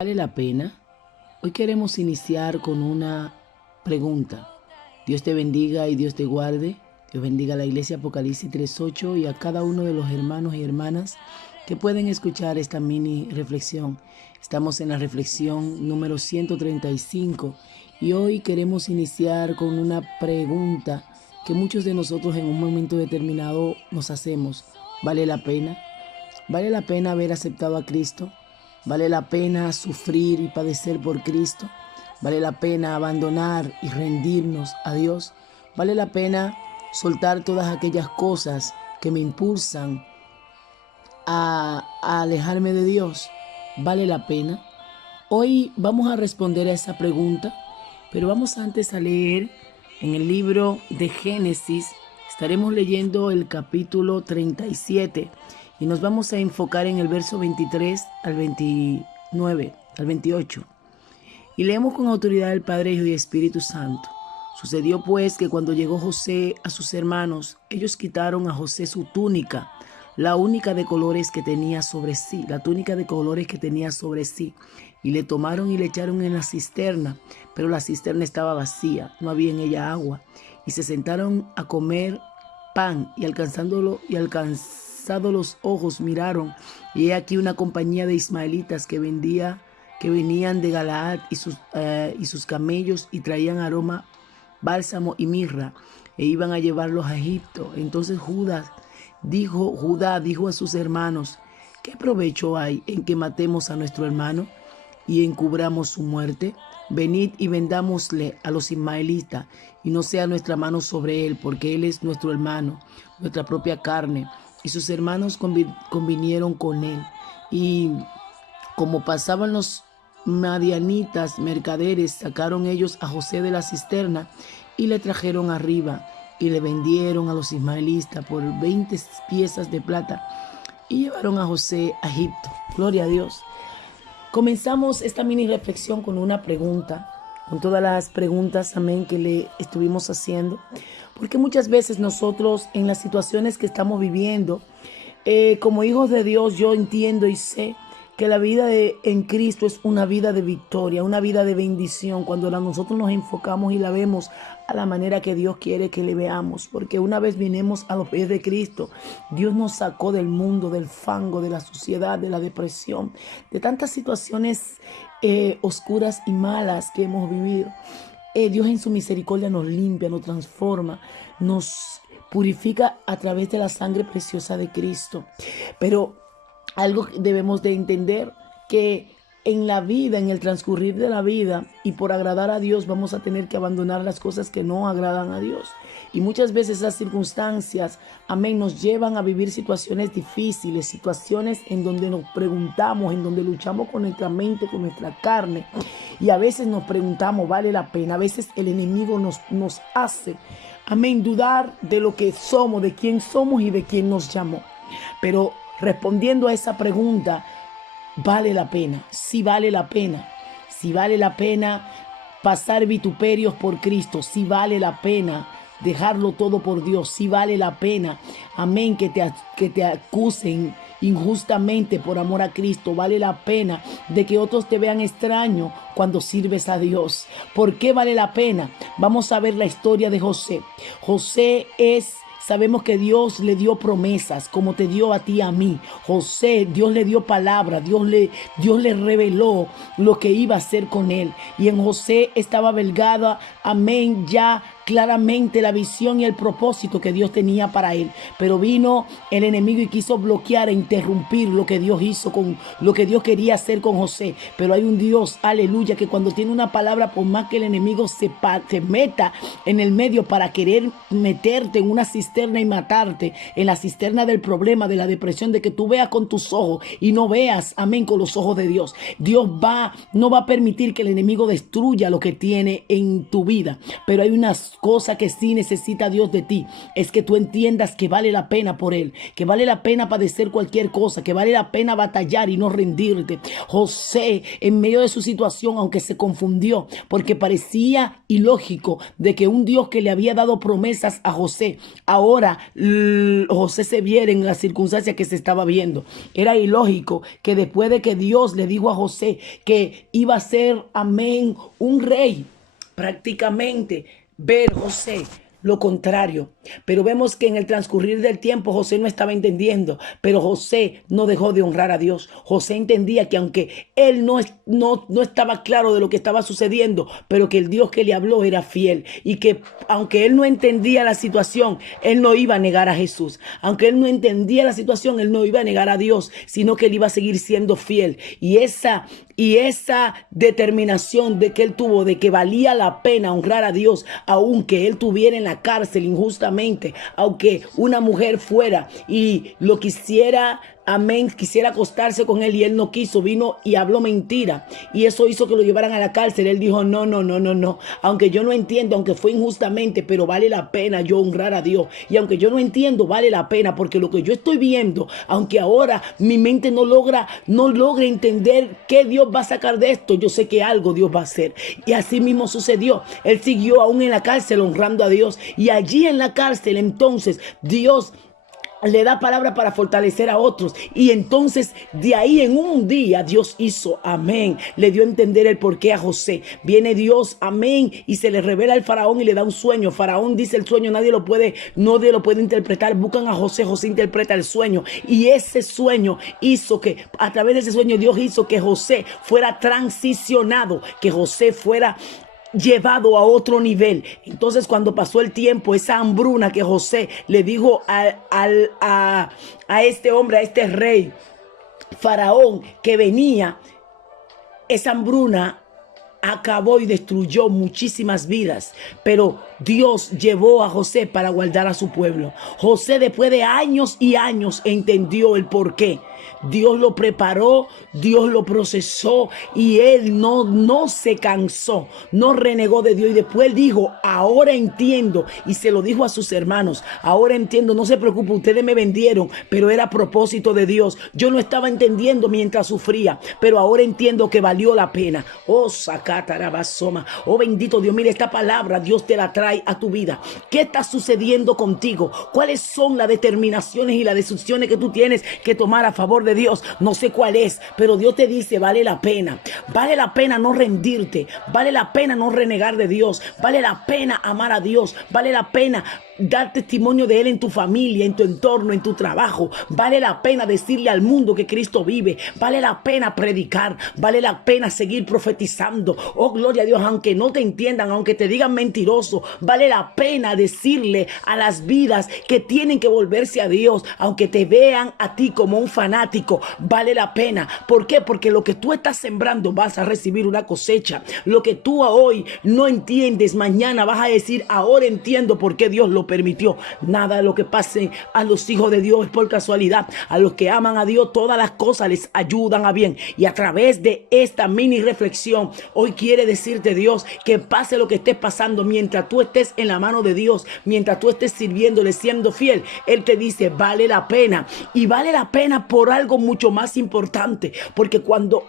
¿Vale la pena? Hoy queremos iniciar con una pregunta. Dios te bendiga y Dios te guarde. Dios bendiga a la iglesia Apocalipsis 3:8 y a cada uno de los hermanos y hermanas que pueden escuchar esta mini reflexión. Estamos en la reflexión número 135 y hoy queremos iniciar con una pregunta que muchos de nosotros en un momento determinado nos hacemos. ¿Vale la pena? ¿Vale la pena haber aceptado a Cristo? ¿Vale la pena sufrir y padecer por Cristo? ¿Vale la pena abandonar y rendirnos a Dios? ¿Vale la pena soltar todas aquellas cosas que me impulsan a alejarme de Dios? ¿Vale la pena? Hoy vamos a responder a esa pregunta, pero vamos antes a leer en el libro de Génesis. Estaremos leyendo el capítulo 37 y nos vamos a enfocar en el verso 23 al 29, al 28. Y leemos con autoridad del Padre, Hijo y Espíritu Santo. Sucedió pues que cuando llegó José a sus hermanos, ellos quitaron a José su túnica, la única de colores que tenía sobre sí, y le tomaron y le echaron en la cisterna, pero la cisterna estaba vacía, no había en ella agua, y se sentaron a comer pan, y alcanzados los ojos miraron, y he aquí una compañía de ismaelitas que venían de Galaad y sus camellos, y traían aroma, bálsamo y mirra, e iban a llevarlos a Egipto. Entonces Judá dijo a sus hermanos: ¿qué provecho hay en que matemos a nuestro hermano y encubramos su muerte? Venid y vendámosle a los ismaelitas, y no sea nuestra mano sobre él, porque él es nuestro hermano, nuestra propia carne. Y sus hermanos convinieron con él. Y como pasaban los madianitas mercaderes, sacaron ellos a José de la cisterna y le trajeron arriba, y le vendieron a los ismaelitas por 20 piezas de plata, y llevaron a José a Egipto. Gloria a Dios. Comenzamos esta mini reflexión con una pregunta, con todas las preguntas, amén, que le estuvimos haciendo, porque muchas veces nosotros en las situaciones que estamos viviendo, como hijos de Dios, yo entiendo y sé que la vida en Cristo es una vida de victoria, una vida de bendición, cuando nosotros nos enfocamos y la vemos a la manera que Dios quiere que le veamos, porque una vez vinimos a los pies de Cristo, Dios nos sacó del mundo, del fango, de la suciedad, de la depresión, de tantas situaciones oscuras y malas que hemos vivido. Dios en su misericordia nos limpia, nos transforma, nos purifica a través de la sangre preciosa de Cristo. Pero algo que debemos de entender, que en la vida, en el transcurrir de la vida y por agradar a Dios, vamos a tener que abandonar las cosas que no agradan a Dios. Y muchas veces esas circunstancias, amén, nos llevan a vivir situaciones difíciles, situaciones en donde nos preguntamos, en donde luchamos con nuestra mente, con nuestra carne. Y a veces nos preguntamos, ¿vale la pena? A veces el enemigo nos hace, amén, dudar de lo que somos, de quién somos y de quién nos llamó. Pero respondiendo a esa pregunta, ¿vale la pena? Sí vale la pena. Sí vale la pena pasar vituperios por Cristo. Sí vale la pena dejarlo todo por Dios. Sí vale la pena, amén, que te acusen injustamente por amor a Cristo. Vale la pena de que otros te vean extraño cuando sirves a Dios. ¿Por qué vale la pena? Vamos a ver la historia de José. Sabemos que Dios le dio promesas, como te dio a ti y a mí. José, Dios le dio palabra, Dios le reveló lo que iba a hacer con él. Y en José estaba velgada, amén, ya claramente la visión y el propósito que Dios tenía para él. Pero vino el enemigo y quiso bloquear e interrumpir lo que Dios hizo, con lo que Dios quería hacer con José. Pero hay un Dios, aleluya, que cuando tiene una palabra, por más que el enemigo se meta en el medio para querer meterte en una cisterna y matarte, en la cisterna del problema, de la depresión, de que tú veas con tus ojos y no veas, amén, con los ojos de Dios. Dios no va a permitir que el enemigo destruya lo que tiene en tu vida. Pero hay unas cosa que sí necesita Dios de ti es que tú entiendas que vale la pena por Él, que vale la pena padecer cualquier cosa, que vale la pena batallar y no rendirte. José, en medio de su situación, aunque se confundió, porque parecía ilógico de que un Dios que le había dado promesas a José, ahora José se viera en la circunstancia que se estaba viendo. Era ilógico que después de que Dios le dijo a José que iba a ser, amén, un rey, prácticamente ver José lo contrario. Pero vemos que en el transcurrir del tiempo José no estaba entendiendo, pero José no dejó de honrar a Dios. José entendía que aunque él no estaba claro de lo que estaba sucediendo, pero que el Dios que le habló era fiel, y que aunque él no entendía la situación, él no iba a negar a Jesús. Aunque él no entendía la situación, él no iba a negar a Dios, sino que él iba a seguir siendo fiel. Y esa determinación de que él tuvo, de que valía la pena honrar a Dios, aunque él tuviera en la cárcel injustamente, aunque una mujer fuera y lo quisiera, amén, quisiera acostarse con él y él no quiso, vino y habló mentira, y eso hizo que lo llevaran a la cárcel. Él dijo, no, aunque yo no entiendo, aunque fue injustamente, pero vale la pena yo honrar a Dios. Y aunque yo no entiendo, vale la pena, porque lo que yo estoy viendo, aunque ahora mi mente no logra entender qué Dios va a sacar de esto, yo sé que algo Dios va a hacer. Y así mismo sucedió. Él siguió aún en la cárcel honrando a Dios, y allí en la cárcel entonces Dios le da palabra para fortalecer a otros. Y entonces de ahí en un día Dios hizo, amén, le dio a entender el porqué a José. Viene Dios, amén, y se le revela al faraón y le da un sueño. Faraón dice el sueño, nadie lo puede interpretar. Buscan a José, José interpreta el sueño, y ese sueño hizo que, a través de ese sueño, Dios hizo que José fuera transicionado, que José fuera llevado a otro nivel. Entonces, cuando pasó el tiempo, esa hambruna que José le dijo a este hombre, a este rey faraón que venía, esa hambruna acabó y destruyó muchísimas vidas, pero Dios llevó a José para guardar a su pueblo. José, después de años y años, entendió el porqué. Dios lo preparó, Dios lo procesó, y él no se cansó, no renegó de Dios. Y después él dijo, ahora entiendo, y se lo dijo a sus hermanos, ahora entiendo, no se preocupen, ustedes me vendieron, pero era a propósito de Dios. Yo no estaba entendiendo mientras sufría, pero ahora entiendo que valió la pena. Oh, sacatarabasoma, oh bendito Dios, mire esta palabra, Dios te la trae a tu vida. ¿Qué está sucediendo contigo? ¿Cuáles son las determinaciones y las decisiones que tú tienes que tomar a favor de Dios? No sé cuál es, pero Dios te dice, vale la pena no rendirte, vale la pena no renegar de Dios, vale la pena amar a Dios, vale la pena dar testimonio de Él en tu familia, en tu entorno, en tu trabajo. Vale la pena decirle al mundo que Cristo vive. Vale la pena predicar. Vale la pena seguir profetizando. Oh, gloria a Dios, aunque no te entiendan, aunque te digan mentiroso, vale la pena decirle a las vidas que tienen que volverse a Dios, aunque te vean a ti como un fanático. Vale la pena. ¿Por qué? Porque lo que tú estás sembrando vas a recibir una cosecha. Lo que tú hoy no entiendes, mañana vas a decir, ahora entiendo por qué Dios lo permitió. Nada de lo que pase a los hijos de Dios es por casualidad. A los que aman a Dios, todas las cosas les ayudan a bien. Y a través de esta mini reflexión, hoy quiere decirte Dios que pase lo que estés pasando, mientras tú estés en la mano de Dios, mientras tú estés sirviéndole, siendo fiel, Él te dice, vale la pena. Y vale la pena por algo mucho más importante, porque cuando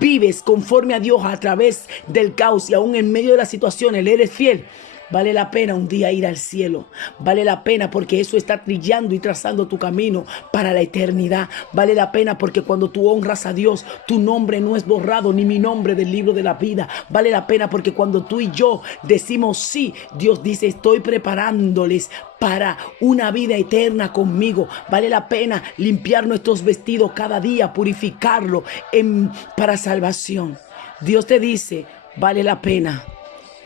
vives conforme a Dios a través del caos y aún en medio de las situaciones, Él eres fiel. Vale la pena un día ir al cielo. Vale la pena porque eso está trillando y trazando tu camino para la eternidad. Vale la pena porque cuando tú honras a Dios, tu nombre no es borrado, ni mi nombre del libro de la vida. Vale la pena porque cuando tú y yo decimos sí, Dios dice, estoy preparándoles para una vida eterna conmigo. Vale la pena limpiar nuestros vestidos cada día, purificarlo para salvación. Dios te dice, vale la pena.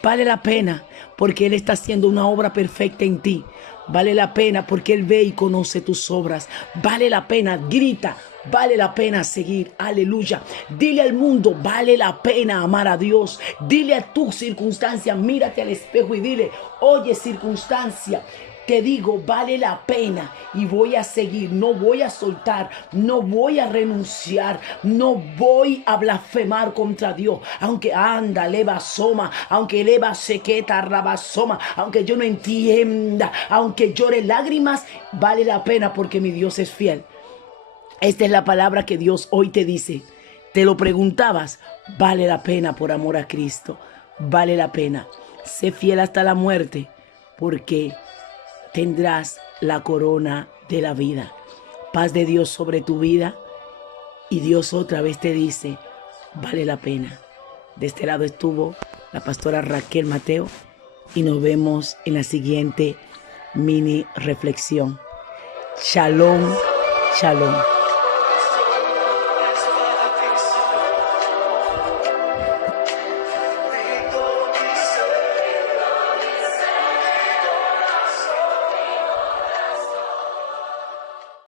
Vale la pena porque Él está haciendo una obra perfecta en ti. Vale la pena porque Él ve y conoce tus obras. Vale la pena, grita, vale la pena seguir, aleluya. Dile al mundo, vale la pena amar a Dios. Dile a tu circunstancia, mírate al espejo y dile, oye circunstancia, te digo, vale la pena y voy a seguir, no voy a soltar, no voy a renunciar, no voy a blasfemar contra Dios, aunque anda, leva soma, aunque leva sequeta, rabasoma, aunque yo no entienda, aunque llore lágrimas, vale la pena porque mi Dios es fiel. Esta es la palabra que Dios hoy te dice. Te lo preguntabas, vale la pena por amor a Cristo, vale la pena. Sé fiel hasta la muerte porque tendrás la corona de la vida. Paz de Dios sobre tu vida y Dios otra vez te dice, vale la pena. De este lado estuvo la pastora Raquel Mateo y nos vemos en la siguiente mini reflexión. Shalom, shalom.